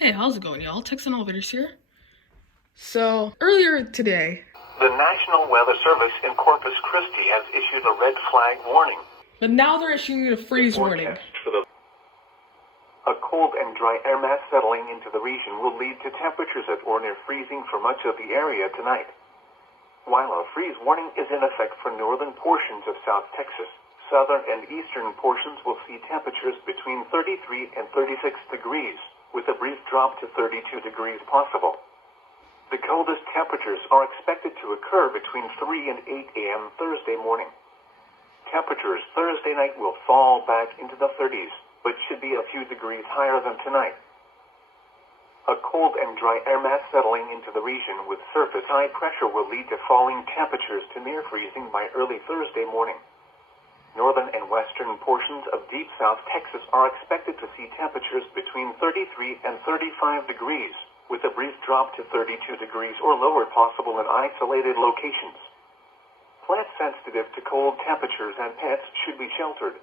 Hey, how's it going, y'all? Texan Elevators here. So, earlier today, the National Weather Service in Corpus Christi has issued a red flag warning. but now they're issuing a freeze warning. A cold and dry air mass settling into the region will lead to temperatures at or near freezing for much of the area tonight. While a freeze warning is in effect for northern portions of South Texas, southern and eastern portions will see temperatures between 33 and 36 degrees, with a brief drop to 32 degrees possible. The coldest temperatures are expected to occur between 3 and 8 a.m. Thursday morning. Temperatures Thursday night will fall back into the 30s, but should be a few degrees higher than tonight. A cold and dry air mass settling into the region with surface high pressure will lead to falling temperatures to near freezing by early Thursday morning. Northern and western portions of deep South Texas are expected to see temperatures between 33 and 35 degrees, with a brief drop to 32 degrees or lower possible in isolated locations. Plants sensitive to cold temperatures and pets should be sheltered.